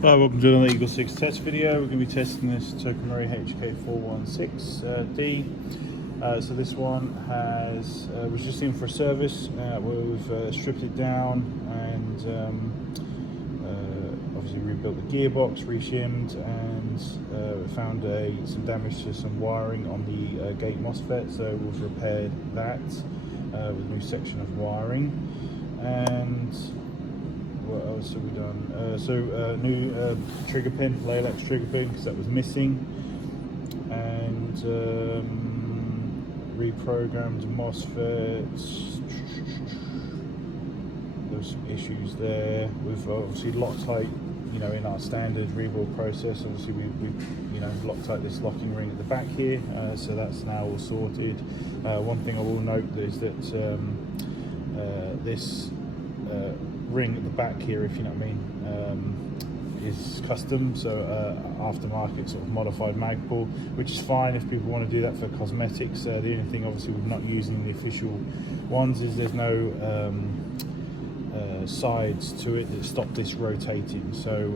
Hi, welcome to another Eagle 6 test video. We're going to be testing this Tokamori HK416D. So this one was just in for a service where we've stripped it down and obviously rebuilt the gearbox, reshimmed, and we found some damage to some wiring on the gate MOSFET. So we've repaired that with a new section of wiring. And what else have we done? New trigger pin, Laylax trigger pin, because that was missing, and reprogrammed MOSFETs. There was some issues there with obviously Loctite. You know, in our standard rebuild process, obviously we Loctite this locking ring at the back here, so that's now all sorted. One thing I will note is that this ring at the back here, if you know what I mean, is custom, so aftermarket sort of modified Magpul, which is fine if people want to do that for cosmetics. The only thing obviously we're not using the official ones is there's no sides to it that stop this rotating, so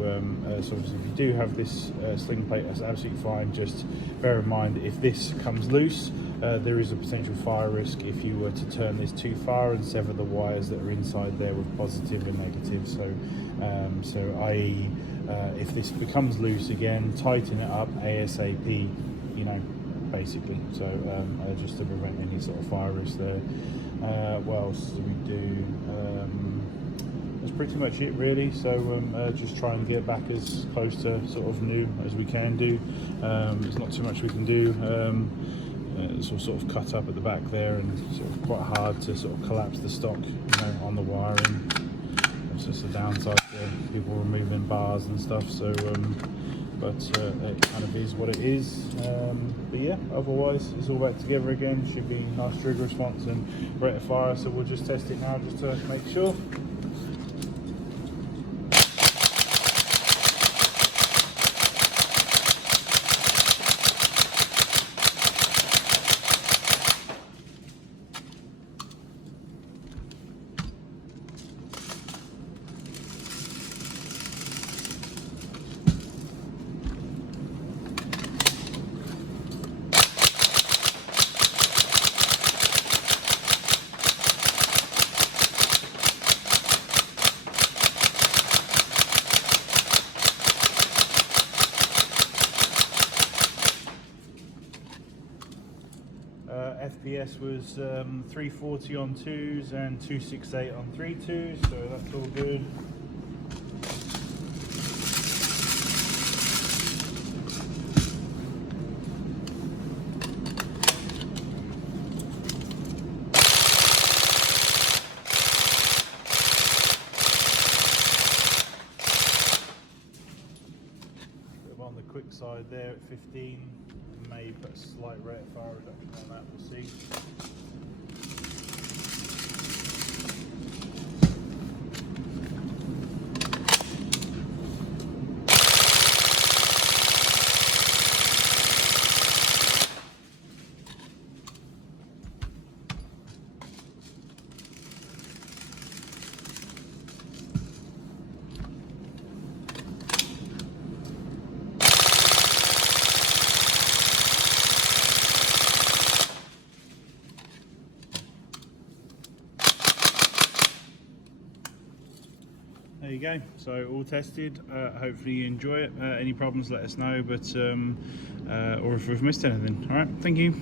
obviously if you do have this sling plate, that's absolutely fine. Just bear in mind that if this comes loose, there is a potential fire risk if you were to turn this too far and sever the wires that are inside there with positive and negative. So i.e. If this becomes loose again, tighten it up ASAP, you know, basically, so just to prevent any sort of fire risk there. What else do we do? That's pretty much it really, so just try and get back as close to sort of new as we can do. There's not too much we can do. It's all sort of cut up at the back there and sort of quite hard to sort of collapse the stock, you know, on the wiring. That's just the downside to people removing bars and stuff, so but it kind of is what it is. But yeah, otherwise it's all back together again. Should be nice trigger response and rate of fire, so we'll just test it now just to make sure. FPS was 340 on 2s and 268 on 3.2s, so that's all good. On the quick side there at 15, may put a slight rate of fire reduction on that, we'll see. There you go, so all tested. Hopefully you enjoy it. Any problems, let us know, but or if we've missed anything. All right, thank you.